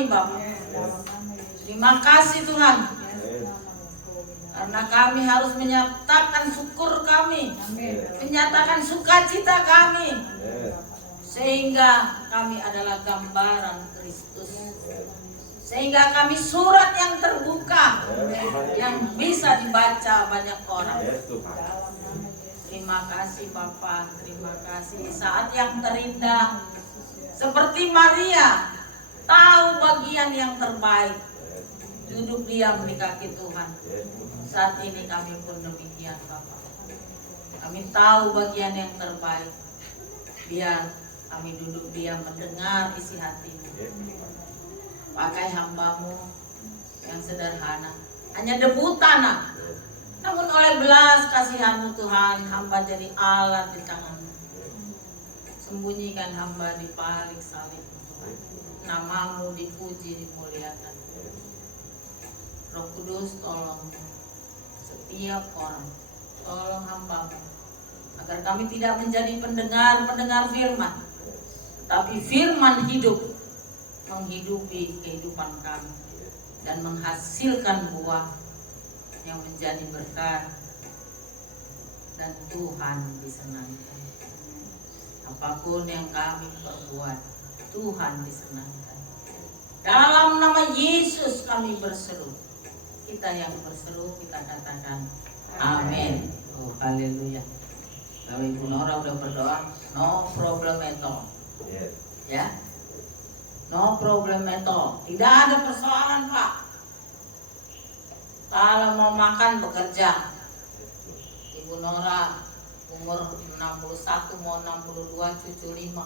kami Bapak. Terima kasih Tuhan. Karena kami harus menyatakan syukur kami, menyatakan sukacita kami, sehingga kami adalah gambaran Kristus, sehingga kami surat yang terbuka yang bisa dibaca banyak orang. Terima kasih Bapak, terima kasih. Saat yang terindah seperti Maria tahu bagian yang terbaik, duduk diam di kaki Tuhan. Saat ini kami pun demikian Bapak. Kami tahu bagian yang terbaik. Biar kami duduk diam mendengar isi hatimu. Pakai hamba-Mu yang sederhana, hanya debu tanah. Namun oleh belas kasihan-Mu Tuhan, hamba jadi alat di tangan-Mu. Sembunyikan hamba di balik salib Tuhan. Nama-Mu dipuji, dimuliakan. Roh Kudus tolong setiap orang, tolong hamba-Mu, agar kami tidak menjadi pendengar firman, tapi firman hidup menghidupi kehidupan kami dan menghasilkan buah yang menjadi berkat dan Tuhan disenangkan. Apapun yang kami perbuat, Tuhan disenangkan. Dalam nama Yesus kami berseru. Kita yang berseru, kita katakan amin. Oh haleluya. Kalau Ibu Nora udah berdoa, no problem at all. Ya, no problem at all. Tidak ada persoalan Pak. Kalau mau makan bekerja. Ibu Nora umur 61 mau 62, cucu 5.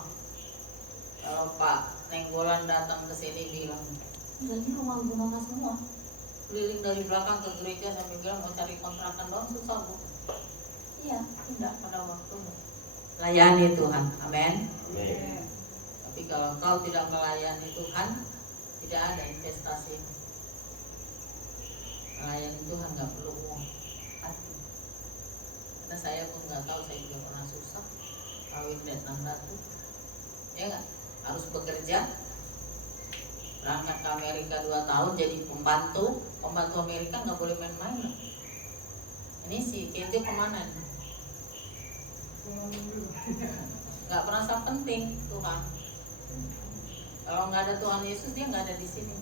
Kalau Pak Nenggolan datang ke sini bilang, ini rumah Ibu Nora semua. Keliling dari belakang ke gereja sampai bilang mau cari kontrakan doang susah Bu. Iya, tidak pada waktunya. Layani Tuhan, amin. Tapi kalau kau tidak melayani Tuhan, tidak ada investasi. Melayani Tuhan nggak perlu uang. Karena saya pun nggak tahu, saya juga pernah susah kawin dan 6 ratu. Ya nggak, harus bekerja. Berangkat ke Amerika 2 tahun jadi pembantu Amerika, nggak boleh main-main. Ini si Kenzo kemana nih? Nggak merasa penting Tuhan. Kalau nggak ada Tuhan Yesus dia nggak ada di sini.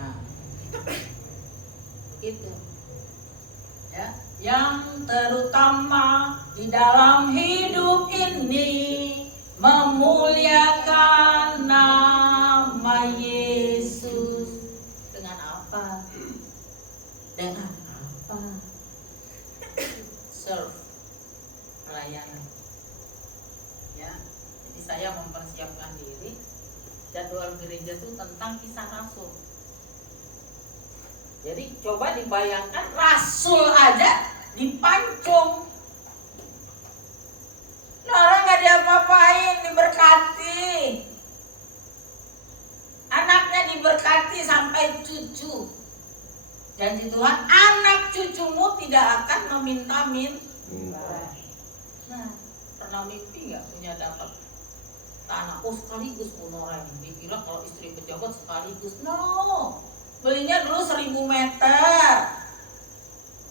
Nah, gitu. Ya, yang terutama di dalam hidup ini memuliakan nama Yesus. Dengan apa? Dengan apa? Serve, melayani. Ya, jadi saya mempersiapkan diri. Jadwal gereja itu tentang kisah rasul. Jadi coba dibayangkan, rasul aja dipancung. Orang nggak diapa-apain, diberkati. Anaknya diberkati sampai cucu. Janji Tuhan, anak cucumu tidak akan meminta-minta. Nah, pernah mimpi nggak punya dapat tanah? Oh sekaligus Bu Nora ini. Dikira kalau istri pejabat sekaligus. No, belinya dulu 1000 meter.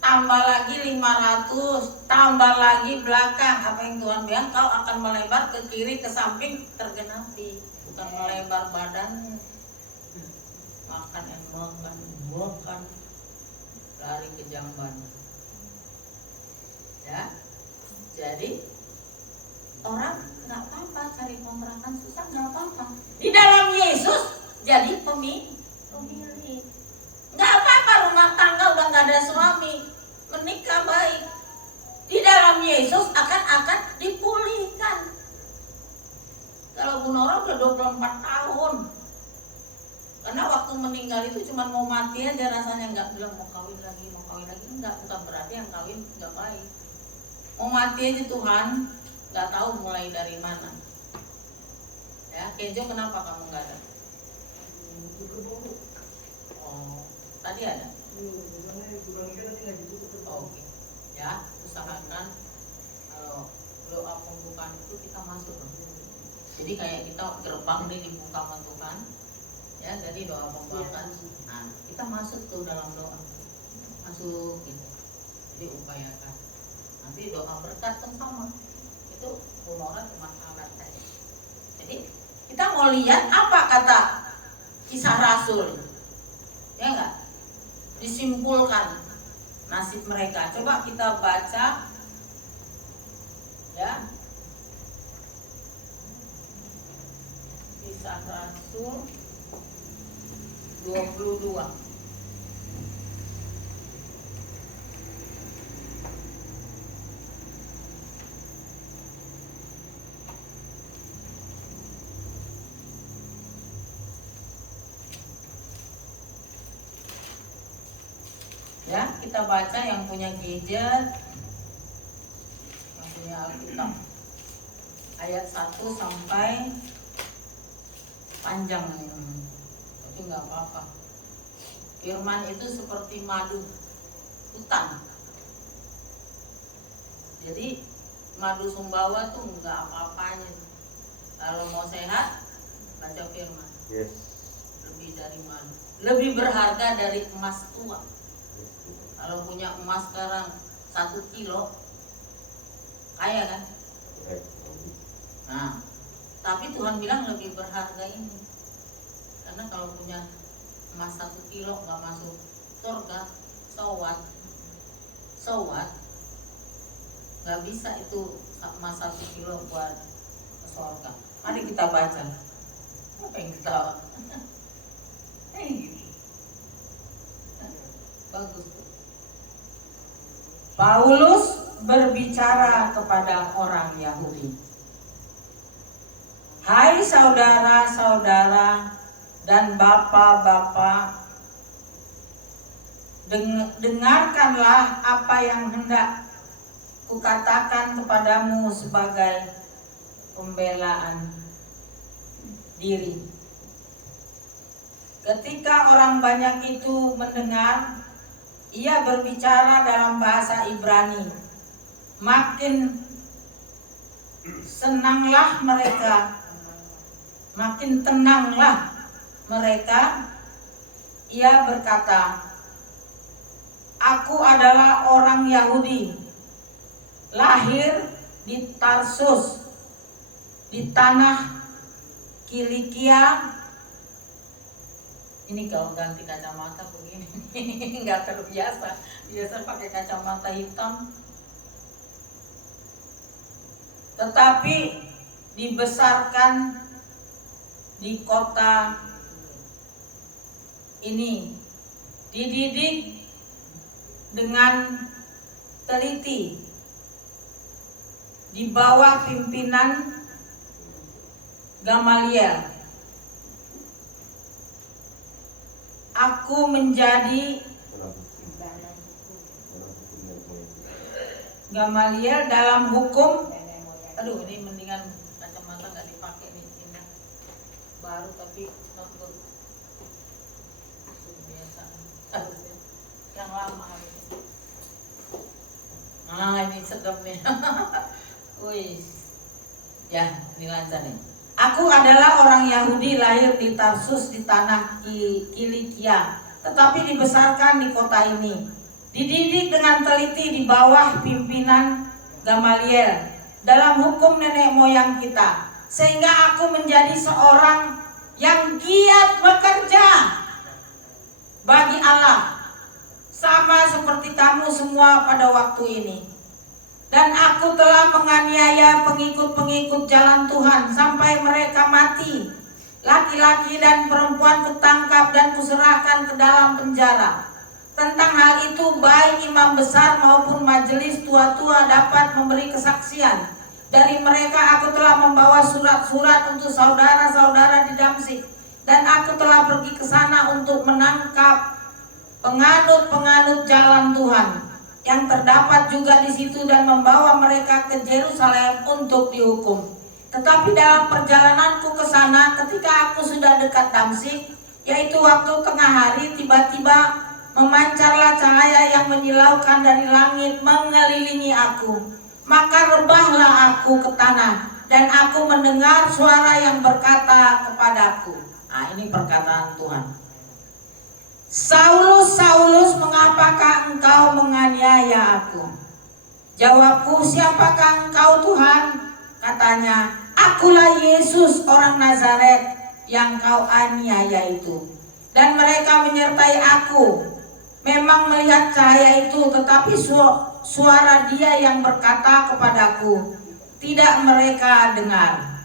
Tambah lagi 500, tambah lagi belakang. Apa yang Tuhan bilang, kau akan melebar ke kiri, ke samping, tergenapi. Bukan melebar badannya. Makan dan makan, lari ke jamban. Ya, jadi orang nggak apa-apa cari kontrakan susah, nggak apa-apa. Di dalam Yesus jadi pemilih. Nggak apa-apa rumah tangga udah nggak ada suami, menikah baik. Di dalam Yesus akan dipulihkan. Kalau Bu Nora udah 24 tahun. Karena waktu meninggal itu cuma mau mati aja rasanya, nggak bilang mau kawin lagi. Enggak, bukan berarti yang kawin nggak baik. Mau mati aja Tuhan, nggak tahu mulai dari mana. Ya, Kenzo kenapa kamu nggak ada? Oh, tadi ada. Oke. Ya, usahakan kalau doa pembukaan itu kita masuk. Jadi kayak kita gerbang nih dibuka sama Tuhan. Ya, jadi doa pembapaan. Nah, kita masuk tuh dalam doa. Masuk gitu. Jadi upayakan. Nanti doa berkat kan sama. Itu orang cuma alat saja. Jadi kita mau lihat apa kata Kisah Rasul. Ya enggak? Disimpulkan nasib mereka. Coba kita baca ya. Kisah Rasul 22. Ya, kita baca yang punya gadget, yang punya Alkitab. Ayat 1 sampai panjang ini. Tapi nggak apa-apa. Firman itu seperti madu hutan. Jadi madu Sumbawa tuh nggak apa-apanya. Kalau mau sehat, baca firman. Yes. Lebih dari madu. Lebih berharga dari emas tua. Kalau punya emas sekarang 1 kilo, kaya kan? Nah, tapi Tuhan bilang lebih berharga ini. Karena kalau punya emas 1 kilo nggak masuk surga, sowat, nggak bisa itu emas 1 kilo buat ke surga. Mari kita baca. Apa yang ketawa? Gitu. Bagus. Paulus berbicara kepada orang Yahudi. Hai saudara-saudara dan bapak-bapak, dengarkanlah apa yang hendak kukatakan kepadamu sebagai pembelaan diri. Ketika orang banyak itu mendengar, ia berbicara dalam bahasa Ibrani. Makin senanglah mereka, makin tenanglah mereka. Ia berkata, aku adalah orang Yahudi, lahir di Tarsus, di tanah Kilikia. Ini kalau ganti kacamata begini nggak terbiasa. Biasa pakai kacamata hitam. Tetapi dibesarkan di kota ini, dididik dengan teliti di bawah pimpinan Gamaliel. Aku menjadi Gamaliel dalam hukum. Aduh, ini mendingan kacamata nggak dipakai nih, ini baru tapi not good. Biasa harusnya yang lama harusnya. Nah, ini sedap nih. Wih, ya ini lancar nih. Aku adalah orang Yahudi, lahir di Tarsus di tanah Kilikia, tetapi dibesarkan di kota ini, dididik dengan teliti di bawah pimpinan Gamaliel dalam hukum nenek moyang kita, sehingga aku menjadi seorang yang giat bekerja bagi Allah, sama seperti kamu semua pada waktu ini. Dan aku telah menganiaya pengikut-pengikut jalan Tuhan sampai mereka mati. Laki-laki dan perempuan kutangkap dan kuserahkan ke dalam penjara. Tentang hal itu baik imam besar maupun majelis tua-tua dapat memberi kesaksian. Dari mereka aku telah membawa surat-surat untuk saudara-saudara di Damsyik, dan aku telah pergi ke sana untuk menangkap penganut-penganut jalan Tuhan yang terdapat juga di situ dan membawa mereka ke Yerusalem untuk dihukum. Tetapi dalam perjalananku ke sana, ketika aku sudah dekat Damsyik, yaitu waktu tengah hari, tiba-tiba memancarlah cahaya yang menyilaukan dari langit mengelilingi aku. Maka rebahlah aku ke tanah, dan aku mendengar suara yang berkata kepadaku. Nah, ini perkataan Tuhan. Saulus, Saulus, mengapakah engkau menganiaya aku? Jawabku, siapakah engkau Tuhan? Katanya, akulah Yesus orang Nazaret yang kau aniaya itu. Dan mereka menyertai aku. Memang melihat cahaya itu, tetapi suara dia yang berkata kepadaku, tidak mereka dengar.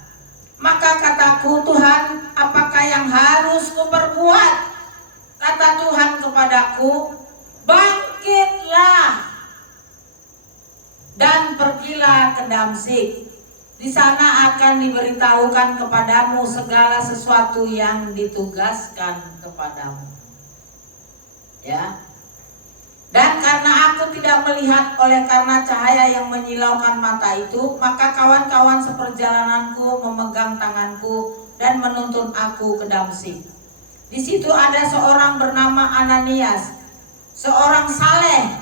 Maka kataku, Tuhan, apakah yang harus kuperbuat? Kata Tuhan kepadaku, bangkitlah dan pergilah ke Damsyik. Di sana akan diberitahukan kepadamu segala sesuatu yang ditugaskan kepadamu. Ya. Dan karena aku tidak melihat oleh karena cahaya yang menyilaukan mata itu, maka kawan-kawan seperjalananku memegang tanganku dan menuntun aku ke Damsyik. Di situ ada seorang bernama Ananias, seorang saleh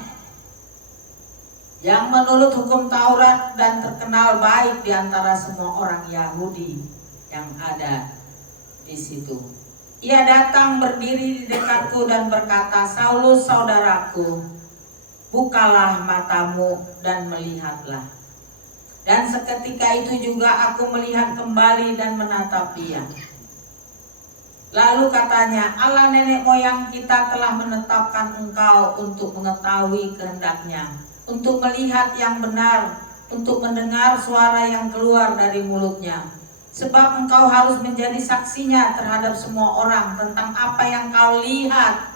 yang menurut hukum Taurat dan terkenal baik di antara semua orang Yahudi yang ada di situ. Ia datang berdiri di dekatku dan berkata, Saulus saudaraku, bukalah matamu dan melihatlah. Dan seketika itu juga aku melihat kembali dan menatap dia. Lalu katanya, Allah nenek moyang kita telah menetapkan engkau untuk mengetahui kehendaknya, untuk melihat yang benar, untuk mendengar suara yang keluar dari mulutnya. Sebab engkau harus menjadi saksinya terhadap semua orang tentang apa yang kau lihat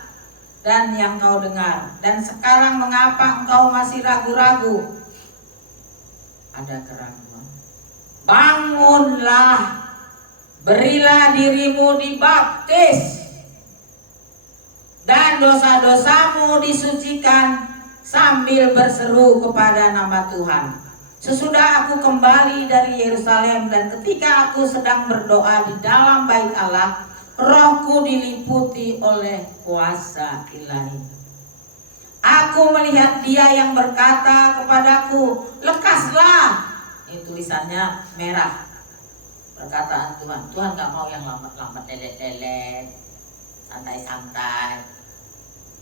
dan yang kau dengar. Dan sekarang mengapa engkau masih ragu-ragu? Ada keraguan. Bangunlah. Berilah dirimu dibaptis dan dosa-dosamu disucikan sambil berseru kepada nama Tuhan. Sesudah aku kembali dari Yerusalem dan ketika aku sedang berdoa di dalam bait Allah, rohku diliputi oleh kuasa ilahi. Aku melihat dia yang berkata kepadaku, lekaslah. Ini tulisannya merah. Perkataan Tuhan, Tuhan gak mau yang lambat-lambat, lelet-lelet, santai-santai,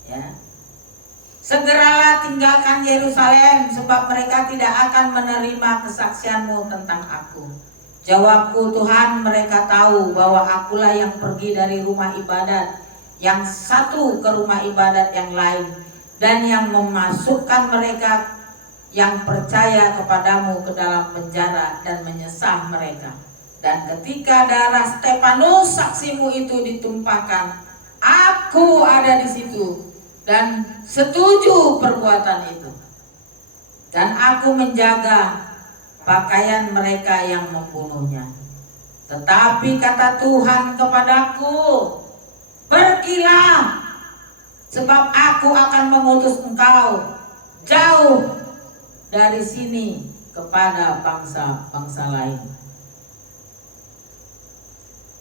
ya. Segeralah tinggalkan Yerusalem, sebab mereka tidak akan menerima kesaksianmu tentang aku. Jawabku, Tuhan, mereka tahu bahwa akulah yang pergi dari rumah ibadat yang satu ke rumah ibadat yang lain, dan yang memasukkan mereka yang percaya kepadamu ke dalam penjara dan menyesah mereka. Dan ketika darah Stefanus saksimu itu ditumpahkan, aku ada di situ dan setuju perbuatan itu. Dan aku menjaga pakaian mereka yang membunuhnya. Tetapi kata Tuhan kepadaku, pergilah, sebab aku akan mengutus engkau jauh dari sini kepada bangsa-bangsa lain.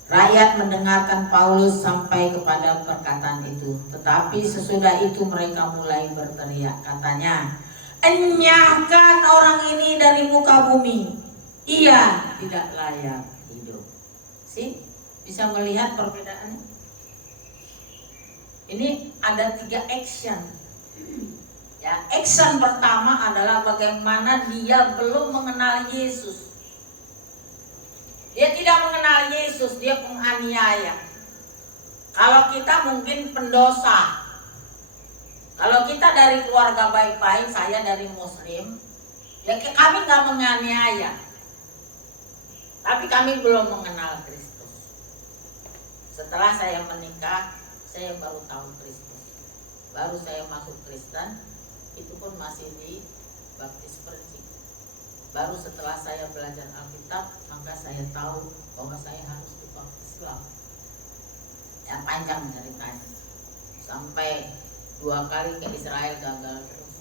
Rakyat mendengarkan Paulus sampai kepada perkataan itu. Tetapi sesudah itu mereka mulai berteriak. Katanya, enyahkan orang ini dari muka bumi. Ia tidak layak hidup. Sih? Bisa melihat perbedaannya? Ini ada 3 action. Ya, action pertama adalah bagaimana dia belum mengenal Yesus. Dia tidak mengenal Yesus, dia penganiaya. Kalau kita mungkin pendosa. Kalau kita dari keluarga baik-baik, saya dari Muslim, ya kami nggak menganiaya. Tapi kami belum mengenal Kristus. Setelah saya menikah, saya baru tahu Kristus. Baru saya masuk Kristen, itu pun masih di baptis percik. Baru setelah saya belajar Alkitab, maka saya tahu bahwa saya harus dibaptis Islam. Ya, panjang ceritanya. Sampai 2 kali ke Israel gagal terus.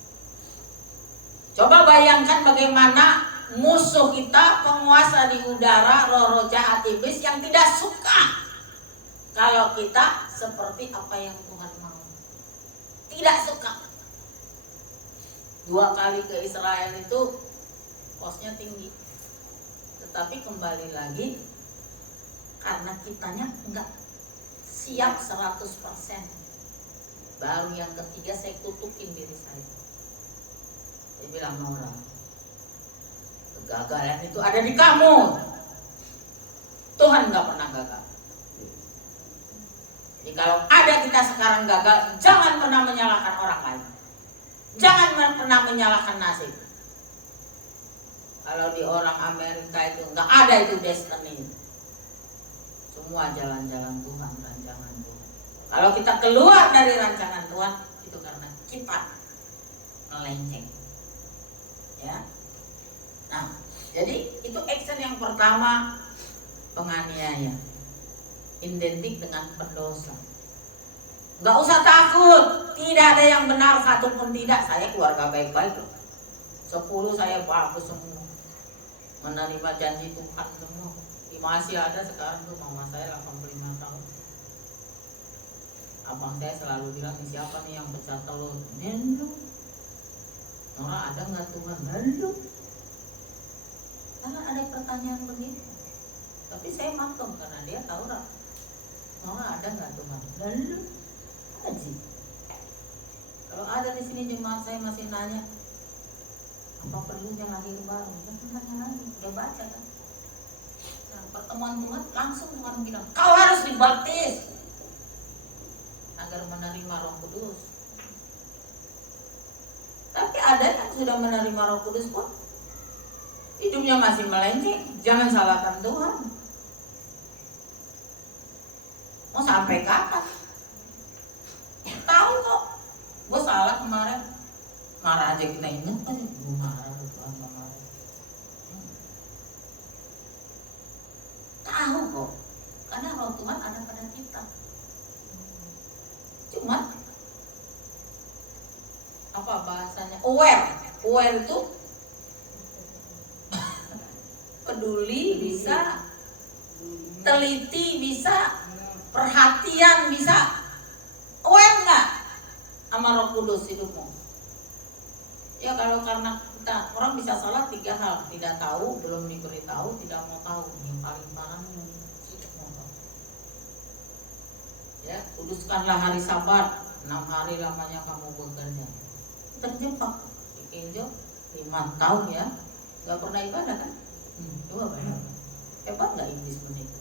Coba bayangkan bagaimana musuh kita, penguasa di udara, roh-roh jahat iblis yang tidak suka kalau kita seperti apa yang Tuhan mau. Tidak suka. 2 kali ke Israel itu posnya tinggi, tetapi kembali lagi karena kitanya enggak siap 100%. Baru yang ketiga saya kutukin diri saya. Saya bilang, Nora, kegagalan itu ada di kamu. Tuhan gak pernah gagal. Jadi kalau ada kita sekarang gagal, jangan pernah menyalahkan orang lain. Jangan pernah menyalahkan nasib. Kalau di orang Amerika itu gak ada itu destiny. Semua jalan-jalan Tuhan, rancangan Tuhan. Kalau kita keluar dari rancangan Tuhan, itu karena kita melenceng. Ya. Nah, jadi itu action yang pertama, penganiaya. Identik dengan pendosa. Gak usah takut, tidak ada yang benar satupun tidak. Saya keluarga baik-baik loh. 10 saya bagus semua, menerima janji Tuhan semua. Masih ada sekarang tuh mama saya 85 tahun. Abang saya selalu bilang, siapa nih yang pecah telur? Nelu. Nora, ada nggak Tuhan? Nelu. Karena ada pertanyaan begitu. Tapi saya maklum karena dia tahu lah. Nora, ada nggak Tuhan? Nelu. Aji. Kalau ada di sini jemaat saya masih nanya, apa perlunya lahir baru? Jangan tanya lagi, udah baca kan? Nah, pertemuan Tuhan langsung Tuhan bilang, kau harus dibaptis agar menerima Roh Kudus. Tapi ada yang sudah menerima Roh Kudus pun hidupnya masih melenceng. Jangan salahkan Tuhan. Mau sampai kapan? Tahu kok, gue salah kemarin. Marah aja kita ingat aja, gue marah Tuhan marah. Tahu kok, karena Roh Tuhan ada pada kita. Cuma apa bahasanya? Aware itu peduli bisa, teliti bisa, perhatian bisa. Aware nggak sama Roh Kudus hidupmu? Ya kalau karena kita orang bisa salah 3 hal: tidak tahu, belum diberitahu, tidak mau tahu. Yang paling parah tidak mau tahu. Ya, kuduskanlah hari Sabat, 6 hari lamanya kamu bekerja. Terjebak Injil 5 tahun ya, nggak pernah ibadah kan? Coba bayangkan, hebat nggak iblis menipu?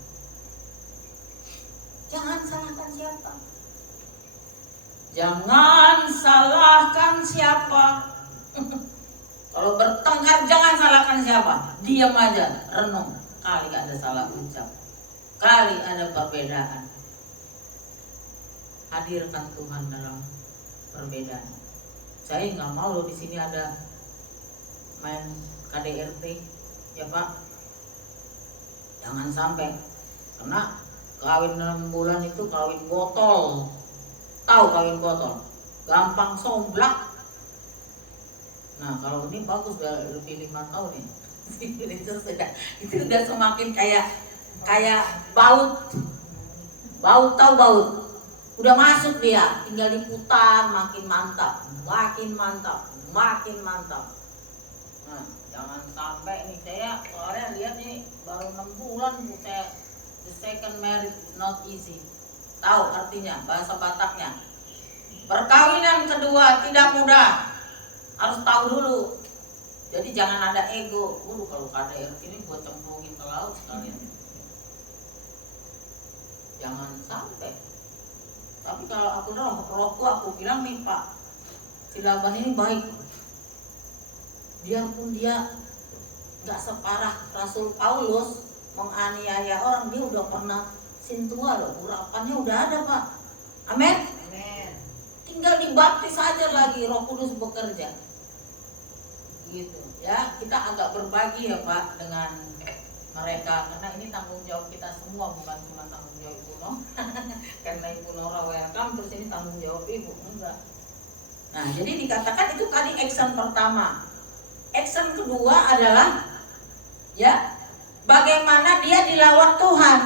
Jangan salahkan siapa. Jangan salahkan siapa. Kalau bertengkar jangan salahkan siapa. Diam aja, renung. Kali ada salah ucap, kali ada perbedaan. Hadirkan Tuhan dalam perbedaan. Saya nggak mau loh di sini ada main KDRT, ya Pak. Jangan sampai, karena kawin 6 bulan itu kawin botol. Tahu kawin botol? Gampang somblak. Nah kalau ini bagus, udah lebih 5 tahun nih. itu udah semakin kayak baut tahu baut. Udah masuk dia, tinggal diputar, makin mantap. Nah, jangan sampai nih, saya soalnya lihat nih baru 6 bulan saya, the second marriage not easy. Tahu artinya bahasa Bataknya? Perkawinan kedua tidak mudah, harus tahu dulu. Jadi jangan ada ego. Kalau KDRT ini buat cemplungin ke laut sekalian. Jangan sampai. Tapi kalau aku rohku aku bilang nih Pak, si Laban ini baik. Biarpun dia nggak separah Rasul Paulus menganiaya orang, dia udah pernah sintua loh, urapannya udah ada Pak. Amin. Tinggal dibaptis aja lagi, Roh Kudus bekerja. Gitu ya, kita agak berbagi ya Pak dengan mereka, karena ini tanggung jawab kita semua, bukan cuma tanggung jawab Ibu Nora. Karena Ibu Nora welcome, terus ini tanggung jawab Ibu, enggak. Nah jadi dikatakan itu tadi action pertama. Action kedua adalah ya, bagaimana dia dilawat Tuhan.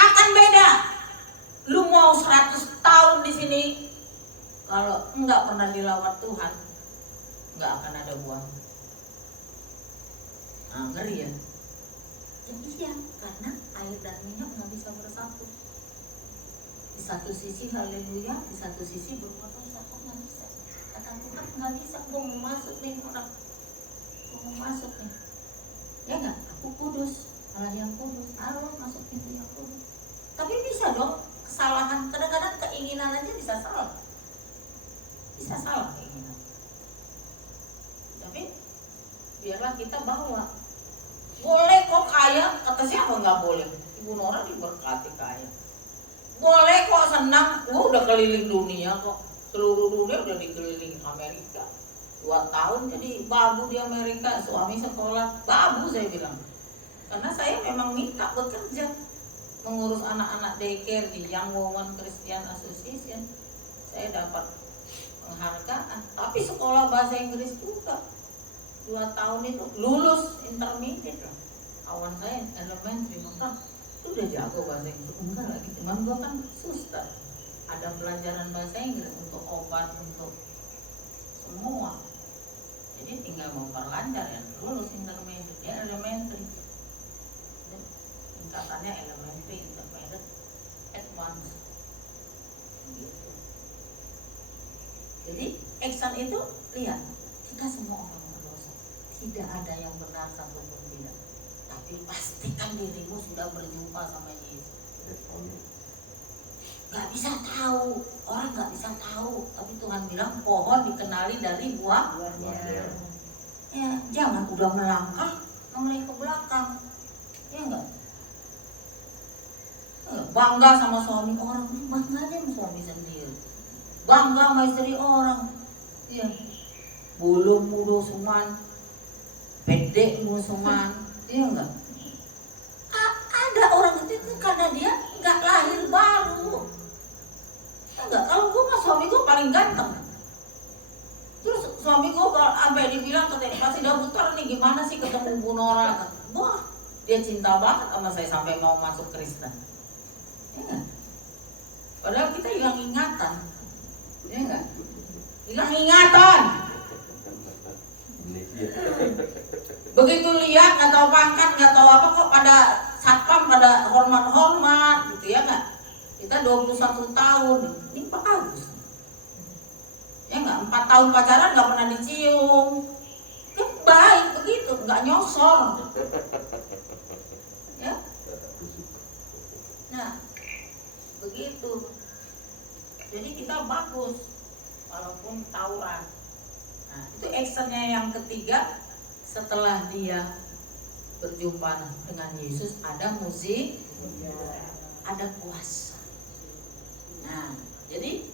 Akan beda. Lu mau 100 tahun di sini, kalau enggak pernah dilawat Tuhan, enggak akan ada buah. Nah, ngeri ya. Jadi iya, karena air dan minyak nggak bisa bersatu. satu sisi haleluya, di satu sisi berbuat dosa. Kok nggak bisa? Kata Tuhan nggak bisa, gue mau masuk nih orang, gue mau masuk nih. Ya nggak? Aku kudus, Allah yang kudus, harus masuk pintu yang kudus. Tapi bisa dong kesalahan, kadang-kadang keinginan aja bisa salah. Bisa salah keinginan. Tapi biarlah kita bawa. Boleh kok kaya, kata siapa nggak boleh? Ibu Nora diberkati kaya. Boleh kok senang, udah keliling dunia kok. Seluruh dunia udah dikelilingi Amerika. 2 tahun jadi babu di Amerika, suami sekolah, babu saya bilang. Karena saya memang minta bekerja, mengurus anak-anak daycare di Young Women Christian Association. Saya dapat penghargaan, tapi sekolah bahasa Inggris juga. 2 tahun itu lulus intermediate lah. Kawan saya elementary, maka udah jago bahasa Inggris. Enggak lagi, cuman gua kan suster. Ada pelajaran bahasa Inggris untuk obat, untuk semua. Jadi tinggal memperlancar ya, lulus intermediate, ya elementary. Tingkatannya elementary, intermediate, advance. Gitu. Jadi action itu lihat, kita semua orang berdosa. Tidak ada yang benar satupun tidak. Tapi pastikan dirimu sudah berjumpa sama Yesus. Gak bisa tahu, orang gak bisa tahu. Tapi Tuhan bilang pohon dikenali dari buahnya. Ya, jangan udah melangkah noleh ke belakang. Ya enggak? Bangga sama suami orang, bangga aja sama suami sendiri. Bangga sama istri orang. Ya. Bulu mudo suman, pede musuman. Iya enggak? Ada orang itu karena dia nggak lahir baru. Enggak, kalau gue mah suami gue paling ganteng. Terus suami gue sampai dibilang katanya pasti udah butar nih, gimana sih ketemu Bu Nora? Wah, dia cinta banget sama saya sampai mau masuk Kristen. Ya enggak? Padahal kita hilang ingatan. Ya enggak? Hilang ingatan. Begitu lihat nggak tahu pangkat, nggak tahu apa, kok pada satpam pada hormat-hormat gitu ya nggak? Kita 21 tahun, ini bagus. Ya nggak, 4 tahun pacaran nggak pernah dicium, kan baik begitu, nggak nyosor. Ya, nah begitu. Jadi kita bagus, walaupun tawuran. Nah itu actionnya yang ketiga. Setelah dia berjumpa dengan Yesus, ada musik, ada puasa. Nah, jadi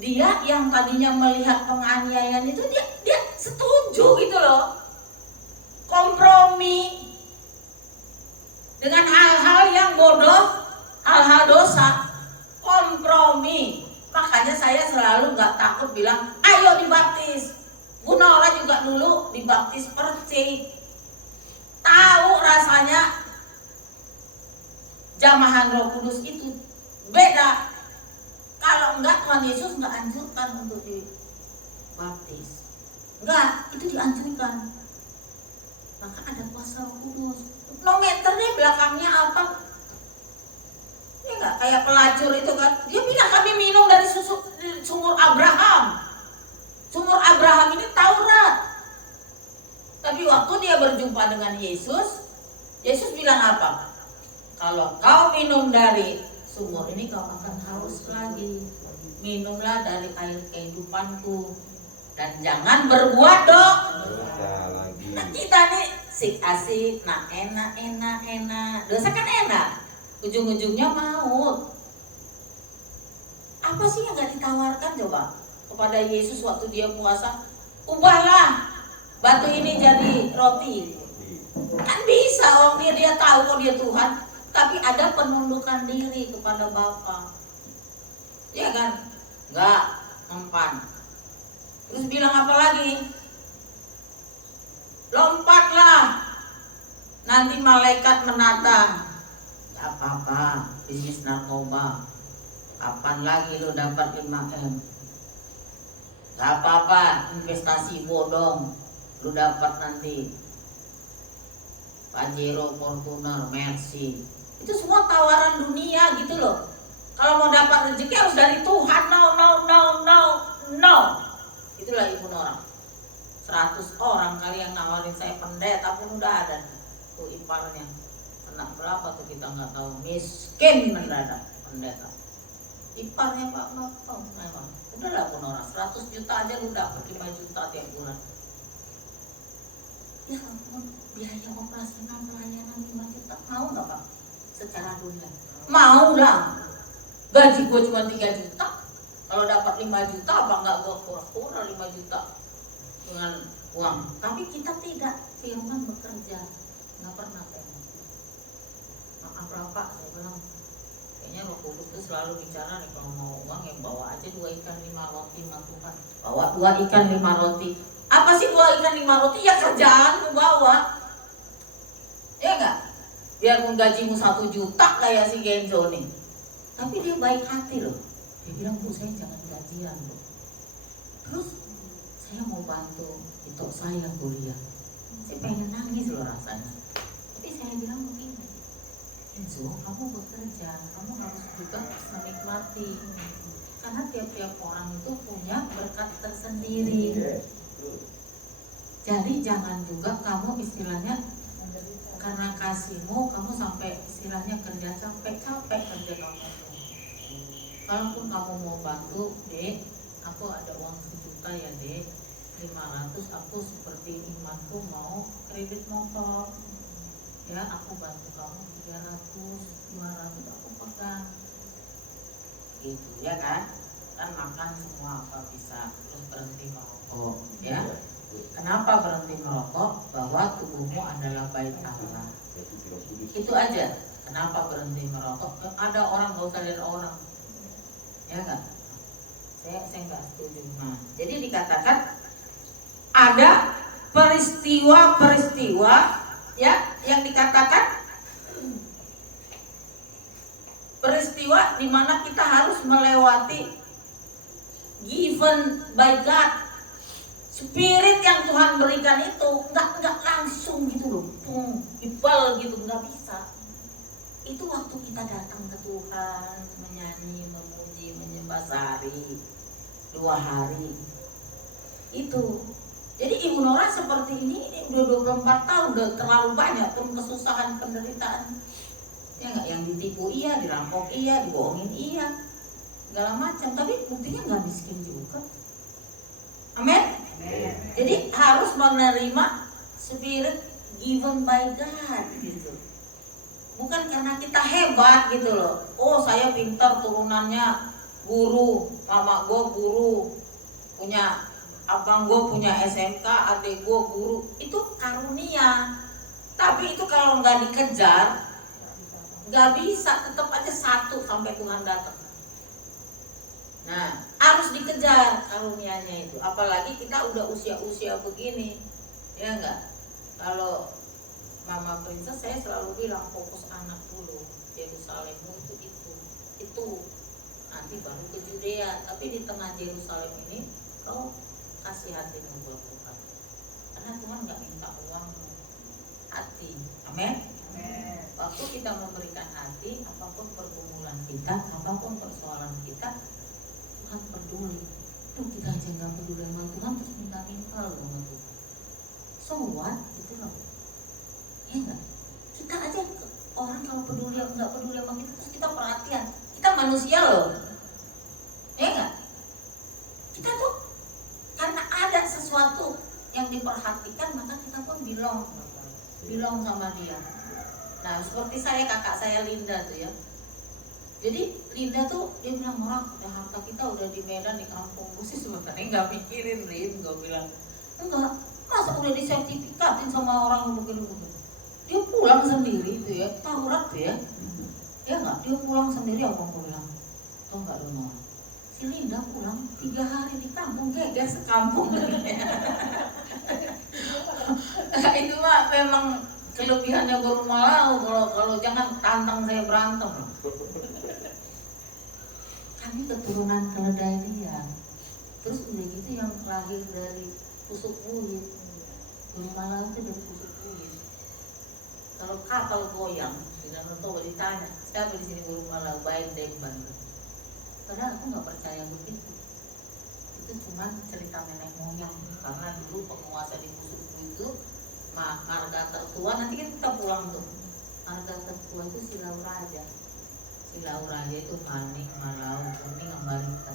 dia yang tadinya melihat penganiayaan itu dia setuju gitu loh, kompromi dengan hal-hal yang bodoh, hal-hal dosa, kompromi. Makanya saya selalu nggak takut bilang, ayo dibaptis. Bu Nora juga dulu dibaptis percik, tahu rasanya jamahan Roh Kudus itu beda. Kalau enggak, Tuhan Yesus enggak anjurkan untuk dibaptis, enggak, itu dianjurkan. Maka ada kuasa Roh Kudus. No matter deh belakangnya apa, ya enggak, kayak pelacur itu kan, dia bilang kami minum dari sumur Abraham. Sumur Abraham ini Taurat. Tapi waktu dia berjumpa dengan Yesus, Yesus bilang apa? Kalau kau minum dari sumur ini, kau akan haus lagi. Minumlah dari air kehidupanku, dan jangan berbuat dosa lagi. Nah kita nih sik asik, nah enak. Dosa kan enak, ujung-ujungnya maut. Apa sih yang gak ditawarkan coba kepada Yesus waktu dia puasa? Ubahlah batu ini jadi roti. Kan bisa, orang dia tahu kok dia Tuhan. Tapi ada penundukan diri kepada Bapa. Ya kan? Enggak mempan. Terus bilang apa lagi? Lompatlah, nanti malaikat menatang. Gak apa-apa, bisnis narkoba. Kapan lagi lo dapat 5M? Gak apa-apa, investasi bodong, lu dapat nanti Pajero, Fortuner, Mercy. Itu semua tawaran dunia gitu loh. Kalau dapat rezeki harus dari Tuhan. No. Itulah Ibu Nora. 100 orang kali yang nawarin saya pendeta pun udah ada tuh iparnya. Kena berapa tuh kita nggak tahu, miskin mendadak pendeta. Iparnya Pak Noto memang. Udahlah Bu Nora, 100 juta aja lu dapat 5 juta tiap bulan. Ya ampun, biaya operasional pelayanan 5 juta, mau nggak Pak? Secara dunia, mau lah. Gaji gue cuma 3 juta, kalau dapat 5 juta apa nggak gue pura-pura 5 juta dengan uang. Tapi kita tidak, firman bekerja, nggak pernah pengen. Maaf lah Pak, saya bilang, kayaknya Roh Kudus tuh selalu bicara nih, kalau mau uang ya bawa aja 2 ikan 5 roti sama Tuhan. Bawa 2 ikan 5 roti. Apa sih 2 ikan 5 roti? Ya kerjaan lu bawa. Ya enggak? Biarpun gajimu 1 juta kayak si Genzo nih. Tapi dia baik hati loh. Dia bilang, Bu saya jangan gajian loh. Terus saya mau bantu itu saya kuliah. Saya pengen nangis loh rasanya. Tapi saya bilang begini, Genzo kamu bekerja, kamu harus juga menikmati. Karena tiap-tiap orang itu punya berkat tersendiri. Jadi jangan juga kamu istilahnya karena kasihmu kamu sampai istilahnya kerja capek kerja kamu. Kalaupun kamu mau bantu, Dek, aku ada uang 1 juta ya Dek, 500 aku seperti imanku mau kredit motor. Ya aku bantu kamu 300, 200 aku pegang. Gitu ya kan? Kan makan semua apa bisa, terus berhenti merokok ya. Kenapa berhenti merokok? Bahwa tubuhmu adalah bait Allah. Itu aja. Kenapa berhenti merokok? Ada orang gak usah lihat orang, ya kan? Saya nggak setuju. Nah, jadi dikatakan ada peristiwa ya yang dikatakan peristiwa di mana kita harus melewati given by God. Spirit yang Tuhan berikan itu nggak langsung gitu loh, ibal gitu, nggak bisa. Itu waktu kita datang ke Tuhan, menyanyi, memuji, menyembah sehari, 2 hari. Itu. Jadi Ibu Nora seperti ini udah 24 tahun, udah terlalu banyak tuh kesusahan, penderitaan. Ya nggak, yang ditipu iya, dirampok iya, dibohongin iya, segala macam. Tapi buktinya nggak miskin juga. Amin. Jadi harus menerima spirit given by God gitu. Bukan karena kita hebat gitu loh. Oh saya pintar, turunannya guru, mama gue guru, punya abang gue punya SMK, adik gue guru. Itu karunia. Tapi itu kalau nggak dikejar, nggak bisa, tetap aja 1 sampai Tuhan datang. Nah, harus dikejar karunianya itu. Apalagi kita udah usia-usia begini, ya enggak? Kalau Mama Princess saya selalu bilang fokus anak dulu. Yerusalemmu itu. Nanti baru ke Judea. Tapi di tengah Yerusalem ini kau kasih hatimu buat Tuhan. Karena Tuhan nggak minta uang, hati. Amin. Waktu kita memberikan hati, apapun pergumulan kita, apapun persoalan kita, Tuhan peduli. Tuh kita aja nggak peduli sama Tuhan terus minta-minta loh sama Tuhan. So what? Gitu loh. Ya enggak? Kita aja orang kalau peduli nggak peduli sama kita terus kita perhatian. Kita manusia loh. Ya enggak? Kita tuh karena ada sesuatu yang diperhatikan maka kita pun belong sama dia. Nah seperti kakak saya Linda tuh ya. Jadi Linda tuh dia bilang, orang ya harta kita udah di Medan, di kampung. Gue sih sebenarnya nggak mikirin, Lin. Gue bilang enggak, masa udah disertifikatin sama orang begini. Dia pulang sendiri tuh ya, Taurat tuh ya. Ya enggak, dia pulang sendiri. Apa gue bilang, tau nggak lu Nora? Si Linda pulang 3 hari di kampung, geger sekampung. Itu mah memang kelebihannya guru malau. Kalau jangan tantang saya berantem. Kami keturunan keledai dia. Terus udah gitu yang lahir dari pusuk buit. Guru malau itu dari pusuk buit. Kalau kapal goyang, dengan Noto ditanya, siapa di sini guru malau? Baik Demban. Padahal aku nggak percaya begitu. Itu cuma cerita nenek moyang. Karena dulu penguasa di musuhku itu marga tertua, nanti kan kita pulang tuh. Marga tertua itu Silau Raja. Silau Raja itu manik, malau, kuning, ambalita.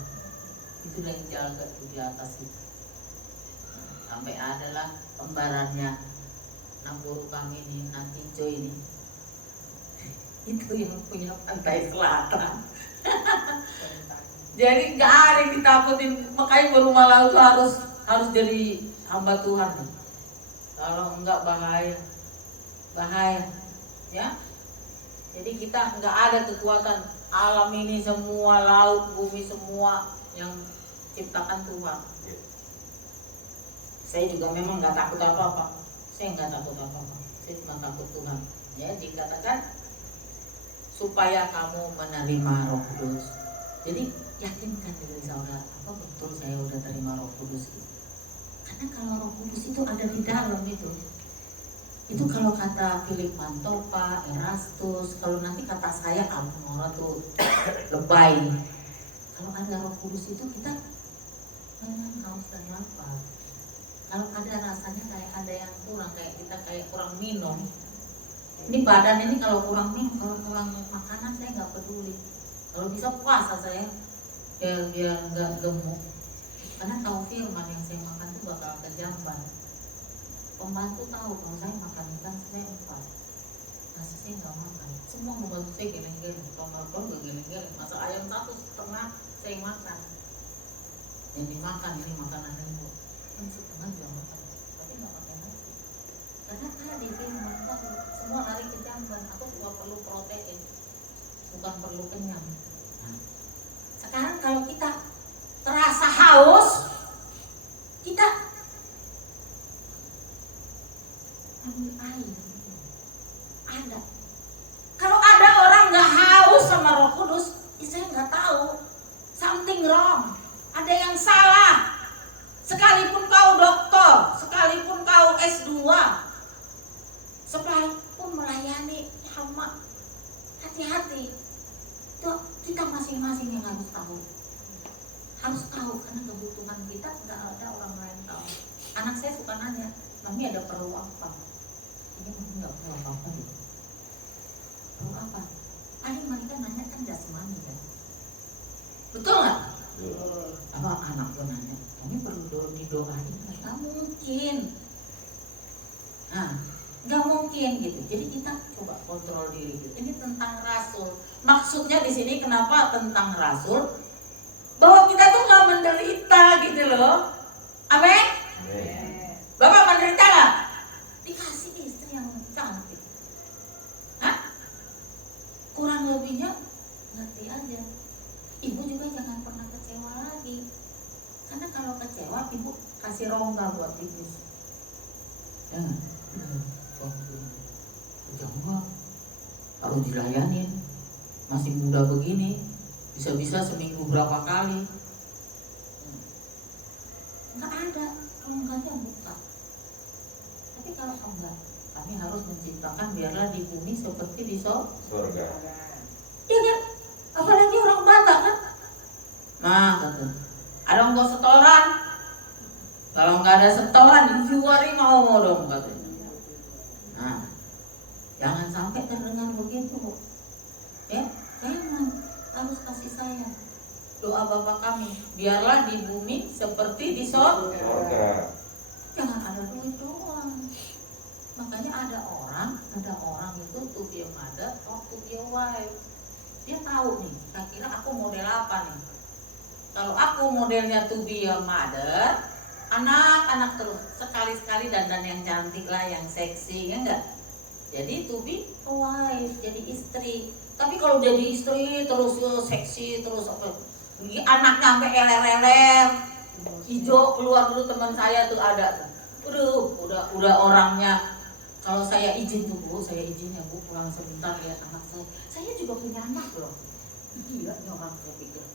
Itu yang jaga tuh di atas itu. Sampai adalah kembarannya Namburu kami ini, Nantijo ini. Itu yang punya pantai selatan. Jadi nggak ada yang ditakutin, makanya berumah laut itu harus jadi hamba Tuhan nih. Kalau enggak bahaya, ya. Jadi kita nggak ada kekuatan alam ini semua, laut, bumi semua yang ciptakan Tuhan. Saya juga memang nggak takut apa-apa. Saya nggak takut apa-apa. Saya cuma takut Tuhan. Ya, dikatakan supaya kamu menerima Roh Kudus. Jadi yakinkan diri saudara, apa betul saya udah terima Roh Kudus gitu. Karena kalau Roh Kudus itu ada di dalam itu kalau kata Philip Mantopa, Erastus, kalau nanti kata saya Almora tuh lebay. Kalau ada Roh Kudus itu kita jangan haus dan lapar. Kalau ada rasanya kayak ada yang kurang, kayak kita kayak kurang minum. Ini badan ini kalau kurang minum, kalau kurang makanan saya nggak peduli. Kalau bisa puasa saya biar nggak gemuk. Karena tahu firman yang saya makan itu bakal kejamban. Pembantu tahu kalau saya makan ikan saya 4, nasi saya nggak makan. Semua membantu saya geleng-geleng, tombol gak geleng-geleng. Masa ayam 1,5 saya makan. Yang dimakan ini makanan ibu. Kan setengah juga makan, tapi nggak pakai nasi. Karena tadi firman tahu semua lari ke jamban. Aku cuma perlu protein, bukan perlu kenyang. Nah, sekarang kalau kita terasa haus, kita ambil air. Ada. Kalau ada orang nggak haus sama Roh Kudus, saya nggak tahu. Something wrong. Ada yang salah. Sekalipun kau doktor, sekalipun kau S2, sekalipun melayani hamba, hati-hati. Itu kita masing-masing yang harus tahu. Harus tahu karena kebutuhan kita nggak ada orang lain tahu. Anak saya suka nanya, Mami ada perlu apa? Ini Mami nggak perlu apa-apa deh. Perlu apa? Ada mereka nanya kan jasmani kan? Betul nggak? Apa anak gue nanya, Mami perlu didoain? Nggak mungkin. Nah, nggak mungkin gitu. Jadi kita coba kontrol diri gitu. Ini tentang rasul. Maksudnya di sini kenapa tentang rasul? Bahwa kita tuh nggak menderita gitu loh. Amin? Bapak menderita nggak? Dikasih istri yang cantik. Hah? Kurang lebihnya ngerti aja. Ibu juga jangan pernah kecewa lagi. Karena kalau kecewa ibu kasih rongga buat iblis. Jangan. Jangan. Harus dilayanin. Masih muda begini, bisa-bisa seminggu berapa kali. Nggak ada, enggaknya buka. Tapi kalau enggak, kami harus menciptakan biarlah di bumi seperti di surga. Iya kan? Apalagi orang Batak kan? Nah, kata, ada nggak setoran? Kalau nggak ada setoran, juari mau dong katanya. Nah, jangan sampai terdengar begitu. Ya, jangan, harus kasih sayang. Doa Bapa kami, biarlah di bumi seperti di surga. Jangan ada duit doang. Makanya ada orang itu to be a mother or to be a wife. Dia tahu nih, kira-kira aku model apa nih. Kalau aku modelnya to be a mother, anak-anak terus sekali-sekali dandan yang cantik lah, yang seksi, ya enggak? Jadi to be a wife, jadi istri. Tapi kalau jadi istri terus seksi terus apa? Anaknya sampai leler-leler, hijau keluar dulu teman saya tuh ada tuh. Udah orangnya. Kalau saya izin tuh Bu, saya izin ya Bu pulang sebentar ya anak saya. Saya juga punya anak loh. Gila nih orang saya pikir.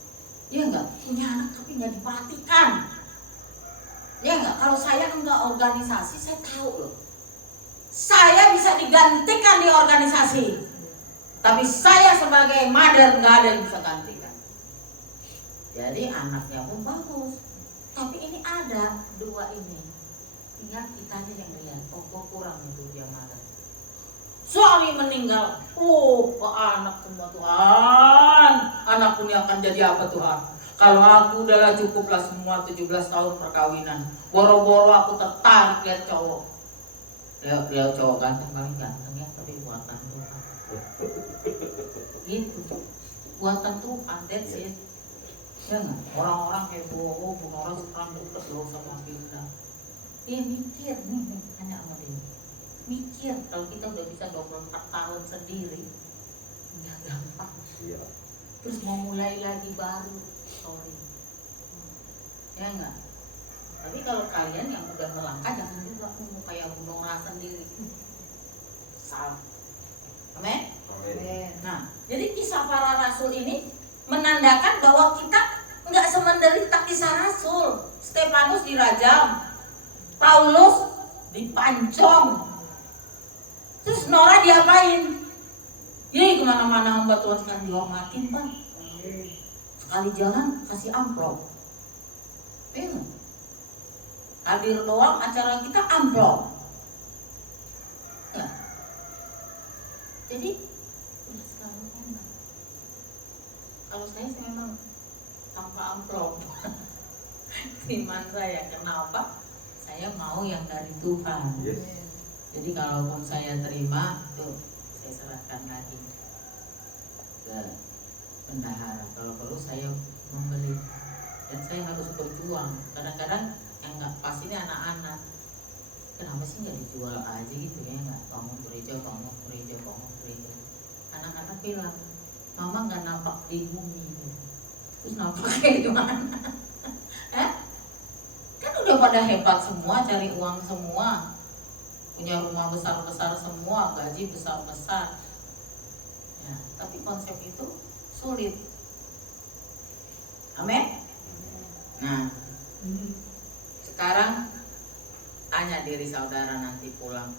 Ya enggak, punya anak tapi nggak diperhatikan. Ya enggak, kalau saya enggak organisasi saya tahu loh. Saya bisa digantikan di organisasi. Tapi saya sebagai mother nggak ada yang bisa gantikan. Jadi anaknya pun bagus. Tapi ini ada dua ini. Tinggal kita aja yang lihat. Oh kok kurang itu dia marah. Suami meninggal. Oh anak semua Tuhan. Anakku ini akan jadi apa Tuhan? Kalau aku udahlah cukuplah semua 17 tahun perkawinan. Boro-boro aku tertarik lihat cowok. Lihat cowok ganteng paling ganteng ya, tapi buatan Tuhan. Gitu. Buatan Tuhan, that's it. Ya nggak? Orang-orang kayak bohong, orang sekarang deket loh sama kita. Dia mikir nih, hanya sama dia. Mikir kalau kita udah bisa 24 tahun sendiri, nggak gampang. Iya. Terus mau mulai lagi baru, sorry. Ya nggak? Tapi kalau kalian yang udah melangkah, jangan juga mau kayak Bu Nora sendiri. Salah. Amin? Nah, jadi kisah para rasul ini menandakan bahwa kita nggak semenderita kisah rasul. Stefanus dirajam, Paulus dipancong, terus Nora diapain? Ye kemana-mana hamba Tuhan sekarang dihormatin Pak. Sekali jalan kasih amplop. Hadir doang acara kita amplop. Ya. Jadi udah selalu enak. Kalau saya sih memang tanpa amplop. Iman saya, kenapa? Saya mau yang dari Tuhan. Yes. Jadi kalaupun saya terima, tuh saya serahkan lagi ke bendahara. Kalau perlu saya membeli, dan saya harus berjuang. Kadang-kadang yang nggak pas ini anak-anak. Kenapa sih nggak dijual aja gitu ya? Nggak bangun gereja. Anak-anak bilang, Mama nggak nampak di bumi. Terus nampak kayak gimana? Kan udah pada hebat semua, cari uang semua, punya rumah besar-besar semua, gaji besar-besar. Ya, tapi konsep itu sulit. Amin. Nah, sekarang tanya diri saudara nanti pulang.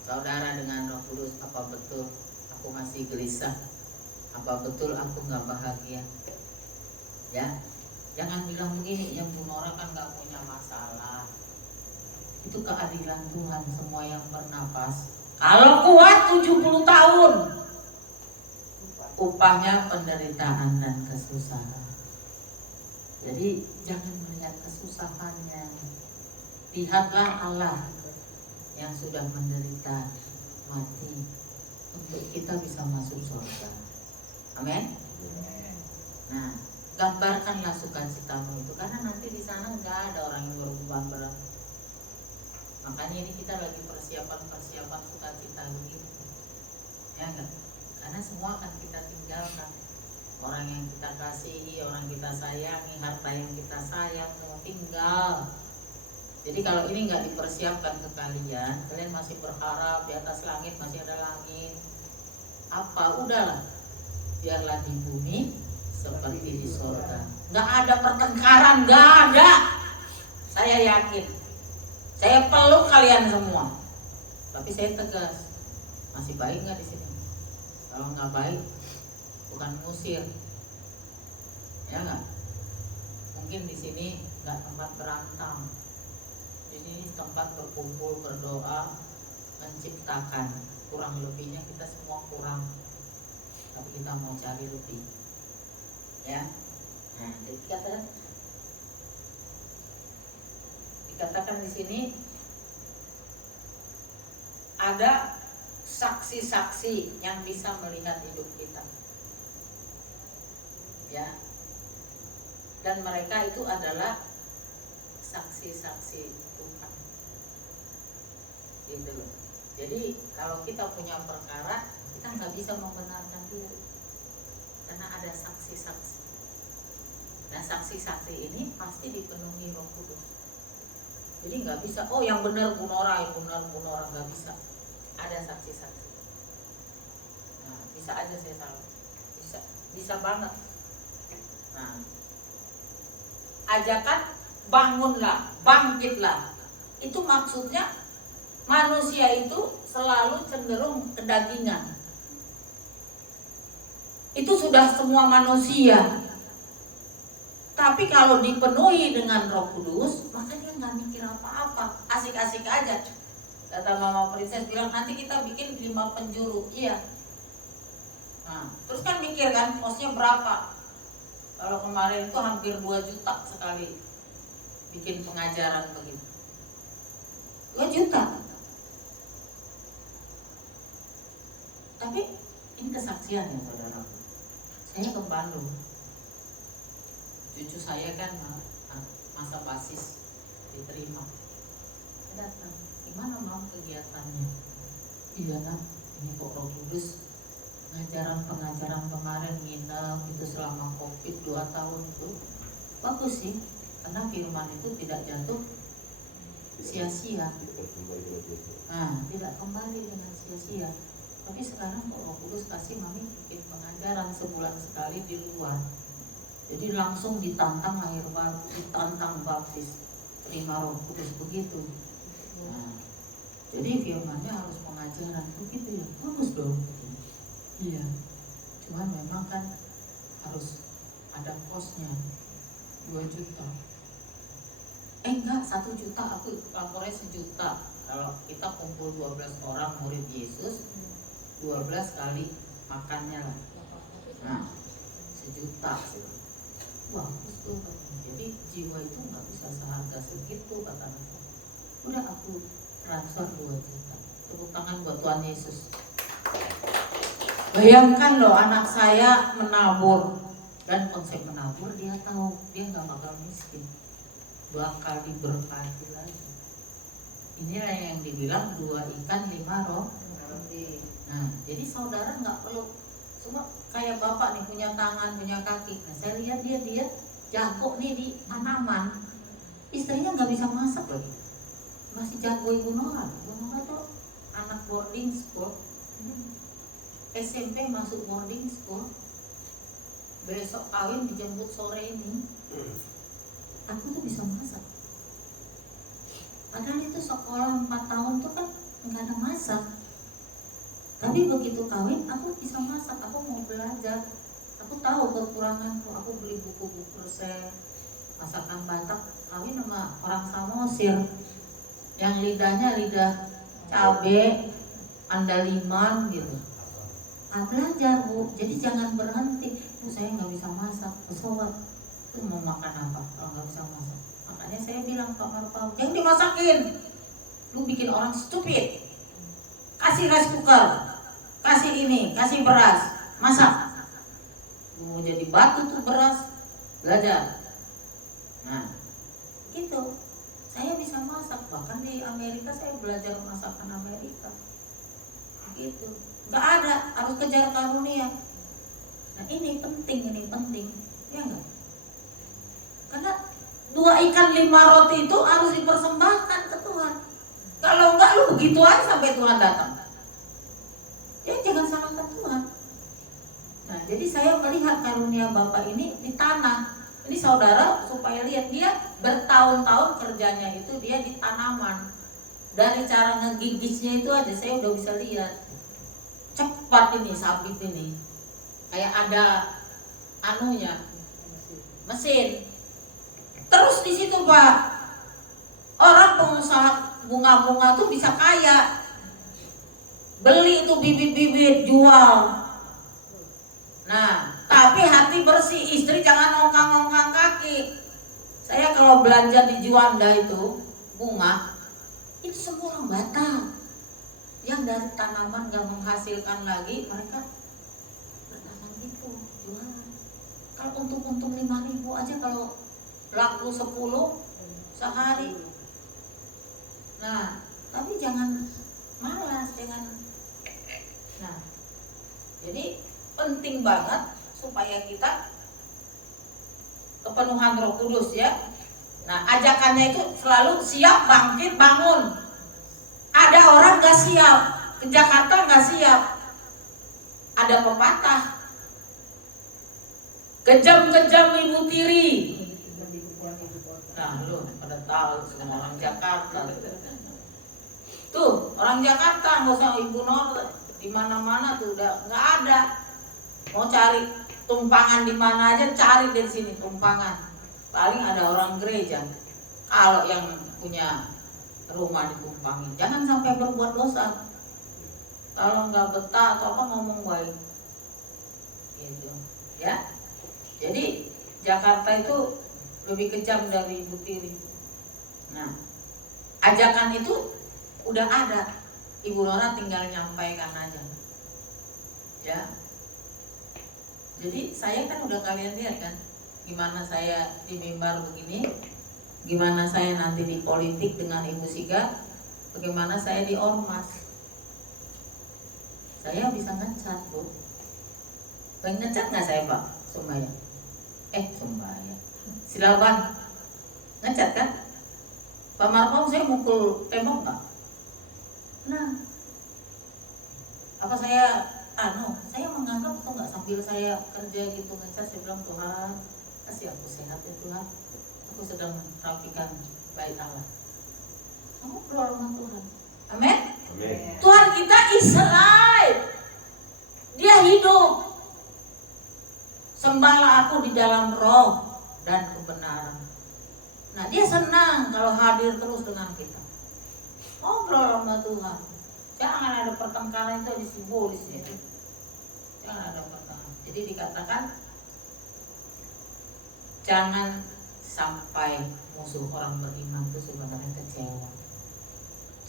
Saudara dengan Roh Kudus, apa betul aku masih gelisah? Apa betul aku nggak bahagia? Ya, jangan bilang begini, ya Bu Nora kan nggak punya masalah. Itu keadilan Tuhan, semua yang bernapas. Kalau kuat 70 tahun, upahnya penderitaan dan kesusahan. Jadi jangan melihat kesusahannya. Lihatlah Allah yang sudah menderita mati untuk kita bisa masuk surga. Amin. Nah, gambarkanlah sukacitamu itu, karena nanti di sana nggak ada orang yang berbeban berat. Makanya ini kita lagi persiapan sukacita begini, ya enggak? Karena semua akan kita tinggalkan. Orang yang kita kasihi, orang kita sayangi, harta yang kita sayang, mau tinggal. Jadi kalau ini nggak dipersiapkan ke kalian masih berharap di atas langit masih ada langit. Apa? Udahlah, biarlah di bumi seperti di surga. Nggak ada pertengkaran, nggak ada. Saya yakin. Saya peluk kalian semua. Tapi saya tegas. Masih baik nggak di sini? Kalau nggak baik, bukan ngusir, ya nggak? Mungkin di sini nggak tempat berantem. Di sini tempat berkumpul, berdoa, menciptakan. Kurang lebihnya kita semua kurang, tapi kita mau cari lebih. Ya, nah dikatakan di sini ada saksi-saksi yang bisa melihat hidup kita, ya, dan mereka itu adalah saksi-saksi Tuhan, gitu loh. Jadi kalau kita punya perkara, kita nggak bisa membenarkan diri, karena ada saksi-saksi. Nah, saksi-saksi ini pasti dipenuhi Roh Kudus. Jadi nggak bisa, oh yang benar Bu Nora, yang benar Bu Nora, nggak bisa. Ada saksi-saksi. Nah, bisa aja saya salah, bisa banget. Nah, ajakan bangunlah, bangkitlah. Itu maksudnya manusia itu selalu cenderung kedagingan. Itu sudah semua manusia. Tapi kalau dipenuhi dengan Roh Kudus, maka dia nggak mikir apa-apa, asik-asik aja. Kata Mama Princess bilang nanti kita bikin 5 penjuru, iya. Nah, terus kan mikir kan, kosnya berapa? Kalau kemarin itu hampir 2 juta sekali bikin pengajaran begitu. 2 juta. Tapi ini kesaksian ya saudara. Saya ke Bandung. Cucu saya kan masa basis diterima. Saya datang, gimana Mam kegiatannya? Iya nak, ini kok Roh Kudus pengajaran kemarin nginep itu selama COVID 2 tahun itu bagus sih, karena firman itu tidak jatuh sia-sia. Nah, tidak kembali dengan sia-sia. Tapi sekarang kok Roh Kudus kasih mami bikin pengajaran sebulan sekali di luar. Jadi langsung ditantang lahir baru, ditantang baptis, terima Roh Kudus begitu. Nah, jadi firmannya harus pengajaran begitu ya, bagus dong. Iya, cuman memang kan harus ada kosnya 2 juta. Enggak, 1 juta, aku lapornya 1 juta. Kalau kita kumpul 12 orang murid Yesus, 12 kali makannya lah. Nah, 1 juta sih. Bagus tuh. Jadi jiwa itu nggak bisa seharga segitu kata aku. Udah aku transfer 2 juta. Tepuk tangan buat Tuhan Yesus. Bayangkan loh, anak saya menabur, dan konsep menabur dia tahu dia nggak bakal miskin, bakal diberkati lagi. Inilah yang dibilang 2 ikan 5 roti. Nah, jadi saudara nggak perlu semua kayak bapak nih punya tangan punya kaki. Nah, saya lihat dia jago nih di tanaman. Istrinya nggak bisa masak lagi, masih jago Ibu Nora. Ibu Nora tuh anak boarding school. SMP masuk boarding school, besok kawin dijemput sore ini. Aku tuh bisa masak. Padahal itu sekolah 4 tahun tuh kan nggak ada masak. Tapi begitu kawin aku bisa masak, aku mau belajar. Aku tahu kekuranganku, aku beli buku-buku resep masakan Batak. Kawin sama orang Samosir yang lidahnya lidah cabe, andaliman gitu. Belajar Bu, jadi jangan berhenti. Bu saya nggak bisa masak, pesawat itu mau makan apa kalau nggak bisa masak? Makanya saya bilang Pak Marpau, jangan dimasakin. Lu bikin orang stupid. Kasih rice cooker, kasih ini, kasih beras, masak. Mau jadi batu tuh beras, belajar. Nah, gitu. Saya bisa masak, bahkan di Amerika saya belajar masakan Amerika. Gitu. Gak ada, harus kejar karunia. Nah ini penting, ya enggak? Karena 2 ikan 5 roti itu harus dipersembahkan ke Tuhan. Kalau enggak lu begitu aja sampai Tuhan datang. Ya jangan salahkan Tuhan. Nah jadi saya melihat karunia Bapak ini di tanah. Ini saudara supaya lihat dia bertahun-tahun kerjanya itu dia di tanaman. Dari cara ngegigisnya itu aja saya udah bisa lihat. Cepat ini sabit ini, kayak ada anunya, mesin. Terus di situ Pak, orang pengusaha bunga-bunga tuh bisa kaya, beli itu bibit-bibit jual. Nah, tapi hati bersih, istri jangan ongkang-ongkang kaki. Saya kalau belanja di Juanda itu bunga, itu semua orang Batak. Yang dari tanaman gak menghasilkan lagi, mereka bertanam gitu, jualan. Kalau untung-untung 5.000 aja, kalau laku 10 sehari. Nah, tapi jangan malas, jangan. Nah, jadi penting banget supaya kita kepenuhan Roh Kudus ya. Nah, ajakannya itu selalu siap, bangkit, bangun. Ada orang gak siap, ke Jakarta gak siap. Ada pepatah, kejam-kejam ibu tiri. Nah lu pada tahu semua orang Jakarta. Tuh orang Jakarta nggak usah Ibu Nur, di mana-mana tuh udah nggak ada. Mau cari tumpangan di mana aja, cari dari sini tumpangan. paling ada orang gereja. Kalau yang punya rumah ditumpangin, jangan sampai berbuat dosa. Kalau nggak betah atau apa ngomong baik, gitu ya. Jadi Jakarta itu lebih kejam dari Ibu Tiri. Nah, ajakan itu udah ada, Ibu Nona tinggal nyampaikan aja, ya. Jadi saya kan udah kalian lihat kan, gimana saya di mimbar begini, gimana saya nanti di politik dengan Ibu Siga, bagaimana saya di ormas. Saya bisa ngecat, Bu. Pengen ngecat nggak saya, Pak? Sembahyang. Sembahyang. Silaban. Ngecat kan? Pak Markom saya mukul tembok nggak? Nah, apa saya menganggap atau nggak sambil saya kerja gitu ngecat, saya bilang Tuhan kasih aku sehat ya Tuhan, aku sedang merapikan bait Allah. Kamu pertolongan Tuhan. Amin. Tuhan kita is alive. Dia hidup. Sembahlah aku di dalam roh dan kebenaran. Nah, dia senang kalau hadir terus dengan kita. Ngobrol sama Tuhan. Jangan ada pertengkaran, itu simbolis itu. Jangan ada pertengkaran. Jadi dikatakan jangan sampai musuh orang beriman itu sebenarnya kecewa.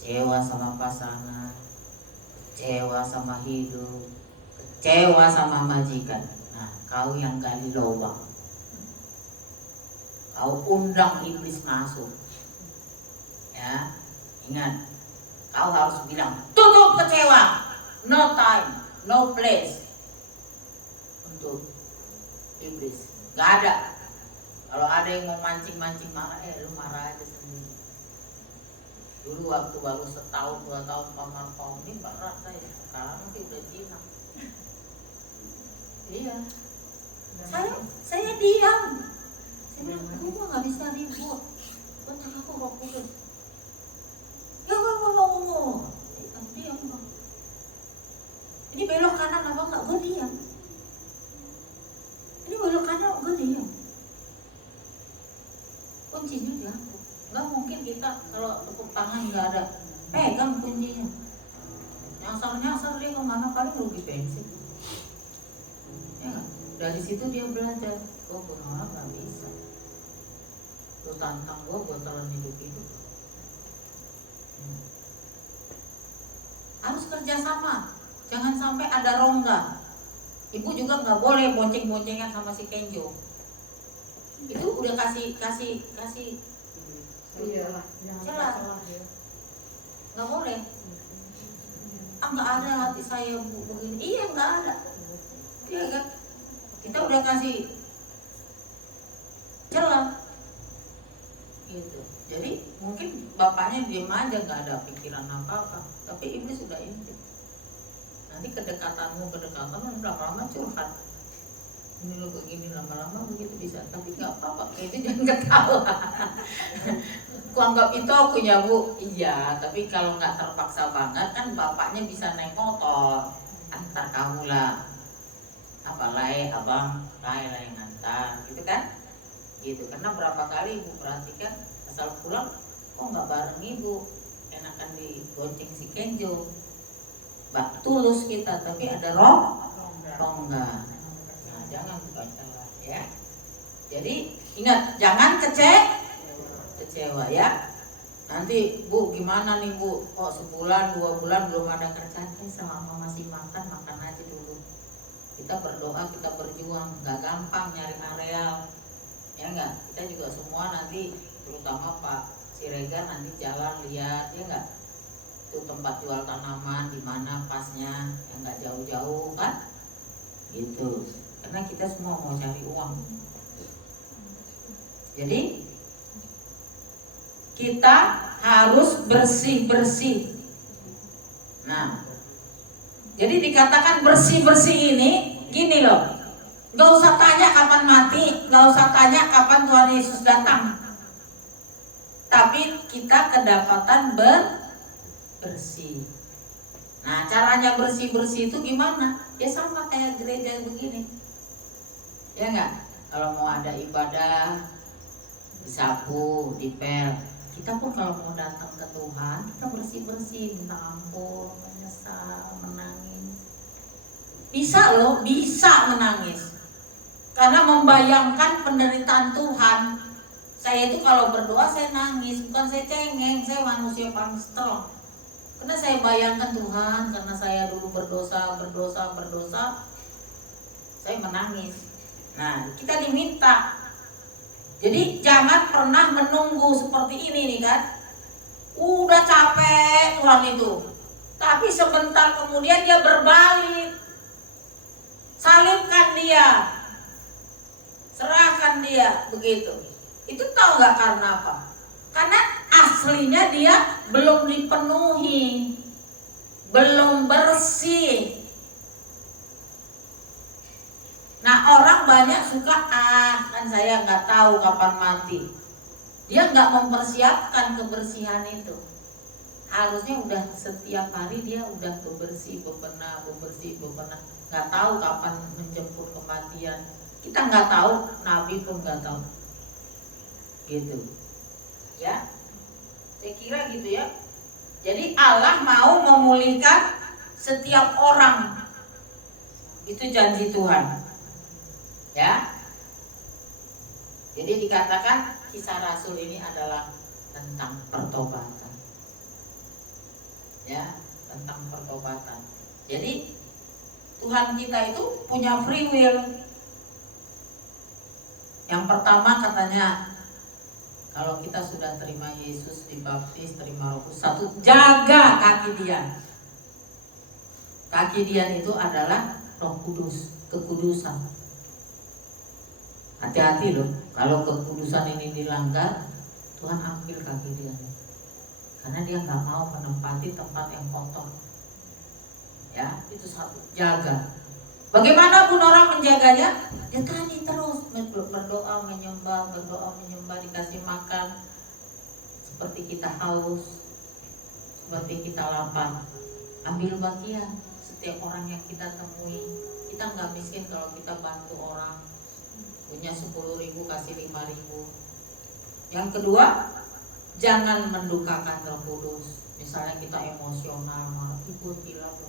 Kecewa sama pasangan, kecewa sama hidup, kecewa sama majikan. Nah, kau yang gali lubang, kau undang iblis masuk. Ya, ingat, kau harus bilang tutup kecewa, no time, no place untuk iblis. Gak ada. Kalau ada yang mau mancing-mancing marah, lu marah aja sendiri. Dulu waktu baru setahun 2 tahun Pak ini berat saya. Sekarang sih udah jinak. Iya. Saya diam. Saya bilang, gue nggak bisa ribut. Otak aku kok kudus. Ya ngomong. Diam bang. Ini belok kanan apa enggak? Gue diam. Ini belok kanan, gue diam. Kuncinya diangkut. Nggak mungkin kita kalau tepuk tangan nggak ada pegang kuncinya. Nyasar dia kemana, paling rugi bensin. Ya kan? Dari situ dia belajar. Oh, orang nggak bisa. Lu tantang gue telan hidup. Harus kerjasama. Jangan sampai ada rongga. Ibu juga nggak boleh bonceng-boncengan sama si Kenjo. Itu udah kasih celah. Nggak boleh. Nggak ada hati saya begini. Iya, nggak ada. Iya kan? Kita udah kasih celah. Gitu. Jadi mungkin bapaknya diam aja, nggak ada pikiran apa-apa. Tapi iblis sudah intip. Nanti kedekatanmu udah lama curhat. Ini lo begini, lama-lama begitu bisa. Tapi nggak apa-apa, itu jangan ketawa. Ku anggap itu akunya Bu. Iya, tapi kalau nggak terpaksa banget kan bapaknya bisa naik motor, antar kamu lah. Apalagi abang, lah yang antar, gitu kan? Gitu. Karena berapa kali Ibu perhatikan asal pulang, kok nggak bareng Ibu, enakan digonceng si Kenjo. Bak tulus kita, tapi ada rongga. Jangan bukan salah ya. Jadi ingat, jangan kecewa ya. Nanti Bu gimana nih Bu, kok sebulan 2 bulan belum ada kerjaan? Selama masih makan aja dulu. Kita berdoa, kita berjuang. Gak gampang nyari areal, ya enggak. Kita juga semua nanti, terutama Pak Siregar nanti jalan lihat, ya enggak. Itu tempat jual tanaman di mana pasnya, yang nggak jauh-jauh kan? Gitu. Karena kita semua mau cari uang. Jadi kita harus bersih-bersih. Nah, jadi dikatakan bersih-bersih ini gini loh. Gak usah tanya kapan mati, gak usah tanya kapan Tuhan Yesus datang. Tapi kita kedapatan bersih. Nah, caranya bersih-bersih itu gimana? Ya sama kayak gereja begini. Ya enggak? Kalau mau ada ibadah, disapu, dipel. Kita pun kalau mau datang ke Tuhan, kita bersih-bersih, minta ampun, menyesal, menangis. Bisa loh, bisa menangis. Karena membayangkan penderitaan Tuhan. Saya itu kalau berdoa saya nangis, bukan saya cengeng, saya manusia paling strong. Karena saya bayangkan Tuhan, karena saya dulu berdosa, saya menangis. Nah, kita diminta. Jadi jangan pernah menunggu seperti ini nih kan. Udah capek Tuhan itu. Tapi sebentar kemudian dia berbalik. Salibkan dia. Serahkan dia begitu. Itu tahu gak karena apa? Karena aslinya dia belum dipenuhi. Belum bersih. Nah, orang banyak suka kan saya nggak tahu kapan mati. Dia nggak mempersiapkan kebersihan itu. Harusnya udah setiap hari dia udah bebersih, bebenah. Nggak tahu kapan menjemput kematian. Kita nggak tahu, Nabi pun nggak tahu. Gitu, ya. Saya kira gitu ya. Jadi Allah mau memulihkan setiap orang. Itu janji Tuhan. Ya, jadi dikatakan kisah Rasul ini adalah tentang pertobatan, ya, tentang pertobatan. Jadi Tuhan kita itu punya free will. Yang pertama katanya, kalau kita sudah terima Yesus, dibaptis, terima Roh Kudus, satu, jaga kaki Dian. Kaki Dian itu adalah Roh Kudus, kekudusan. Hati-hati loh, kalau kekudusan ini dilanggar, Tuhan ambil kaki dia. Karena dia nggak mau menempati tempat yang kotor. Ya, itu satu, jaga. Bagaimana pun orang menjaganya? Ya tadi terus berdoa menyembah, dikasih makan. Seperti kita haus, seperti kita lapar. Ambil bagian setiap orang yang kita temui. Kita nggak miskin kalau kita bantu orang. Punya 10.000 kasih 5.000. Yang kedua, jangan mendukakan Roh Kudus. Misalnya kita emosional, marah, ikut hilap,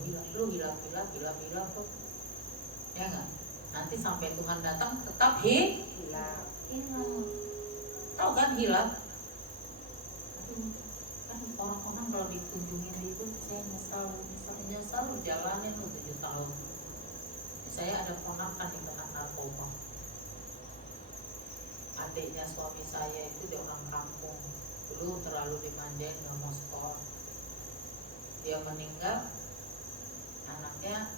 ya enggak? Nanti sampai Tuhan datang tetap hilap. Tahu kan hilap? Kan orang-orang kalau dikunjungin itu saya nyesal jalanin 7 tahun. Saya ada ponakan di kena narkoba. Adiknya suami saya itu dia orang kampung, dulu terlalu dimanjain, nggak mau sekolah. Dia meninggal, anaknya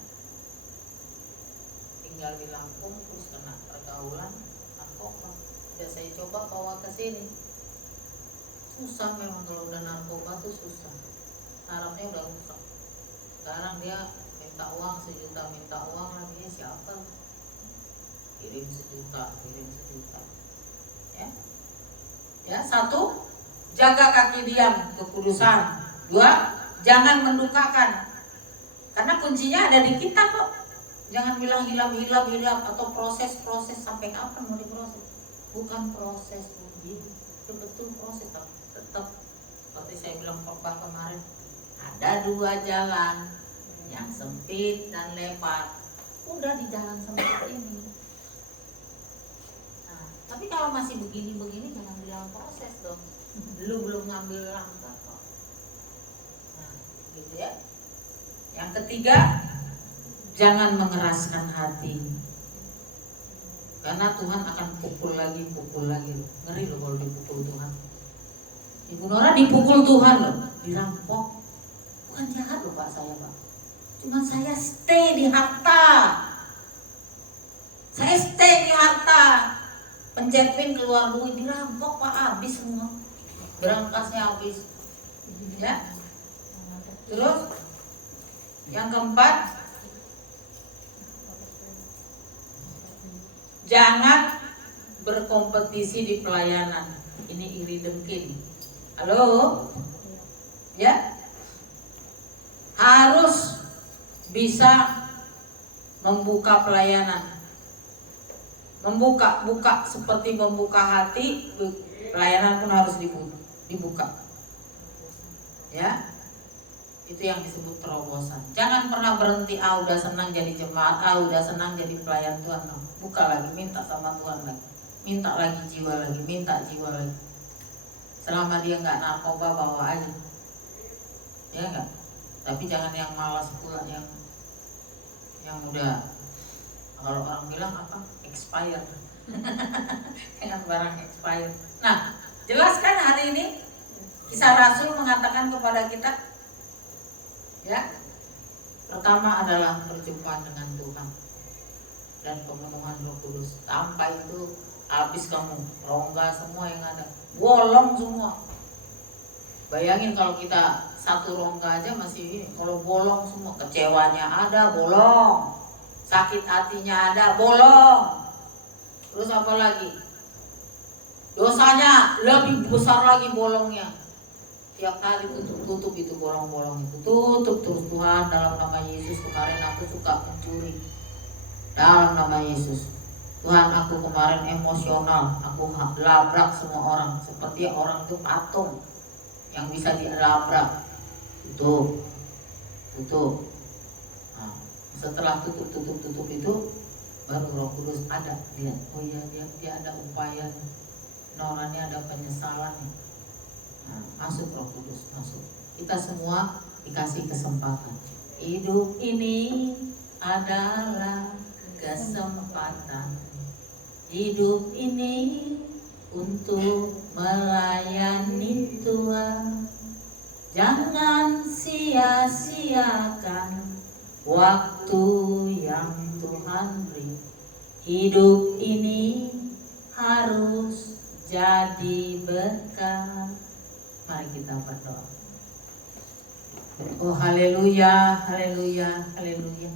tinggal di Lampung terus kena pergaulan narkoba. Udah saya coba bawa ke sini, susah memang kalau udah narkoba tuh susah. Sarafnya udah rusak. Sekarang dia minta uang 1 juta, minta uang lagi, siapa? Kirim 1 juta. Ya, satu, jaga kaki Dian, kekudusan. 2, jangan mendukakan. Karena kuncinya ada di kita kok. Jangan bilang hilap atau proses sampai kapan mau diproses? Bukan proses begitu, betul proses tetap seperti saya bilang khotbah kemarin. Ada 2 jalan, yang sempit dan lebar. Udah di jalan sempit ini. Tapi kalau masih begini jangan bilang proses dong. Belum ngambil langkah kok. Nah, gitu ya. Yang ketiga, jangan mengeraskan hati. Karena Tuhan akan pukul lagi. Ngeri loh kalau dipukul Tuhan. Ibu Nora dipukul Tuhan loh, dirampok. Bukan jahat loh Pak saya Pak. Cuma saya stay di harta. Penjepin keluar duit, dirampok Pak, habis semua. Berangkasnya habis. Ya. Terus yang keempat, jangan berkompetisi di pelayanan. Ini iri dengki. Halo? Ya. Harus bisa membuka pelayanan. Membuka seperti membuka hati, Pelayanan pun harus dibuka. Ya, itu yang disebut terobosan. Jangan pernah berhenti, udah senang jadi jemaat, udah senang jadi pelayan Tuhan. Buka lagi, minta sama Tuhan lagi, minta lagi jiwa lagi, minta jiwa lagi. Selama dia nggak narkoba, bawa aja, ya nggak. Tapi jangan yang malas pula, yang udah, kalau orang bilang apa, expired. Jangan barang expired. Nah, jelaskan hari ini Kisah Rasul mengatakan kepada kita, ya, pertama adalah perjumpaan dengan Tuhan dan pemenuhan Roh Kudus. Tanpa itu habis kamu, rongga semua yang ada, bolong semua. Bayangin kalau kita satu rongga aja masih ini, kalau bolong semua, kecewanya ada, bolong, sakit hatinya ada, bolong. Terus apa lagi? Dosanya lebih besar lagi bolongnya. Tiap hari tutup itu bolong-bolong itu, tutup terus. Tuhan, dalam nama Yesus, kemarin aku suka mencuri, dalam nama Yesus. Tuhan, aku kemarin emosional, aku labrak semua orang, seperti orang itu patung yang bisa dilabrak. Tutup. Nah, setelah tutup itu, baru Roh Kudus ada, lihat, oh iya, dia ada upaya, orangnya ada penyesalan nih. Nah, masuk Roh Kudus, masuk. Kita semua dikasih kesempatan. Hidup ini adalah kesempatan. Hidup ini untuk melayani Tuhan. Jangan sia-siakan waktu yang Tuhan beri. Hidup ini harus jadi berkat. Mari kita berdoa. Oh haleluya, haleluya, haleluya.